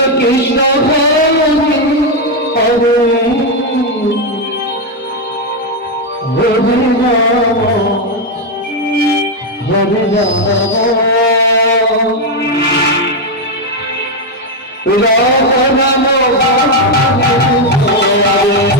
Hare Hare Hare Ram Hare Ram Ram Ram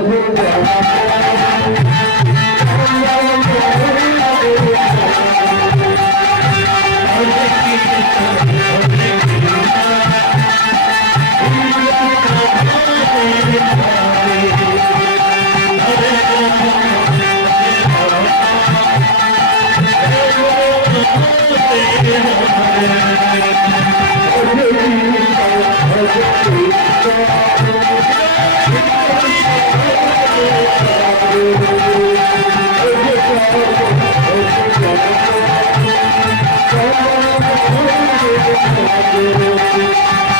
Krishna Hare Krishna,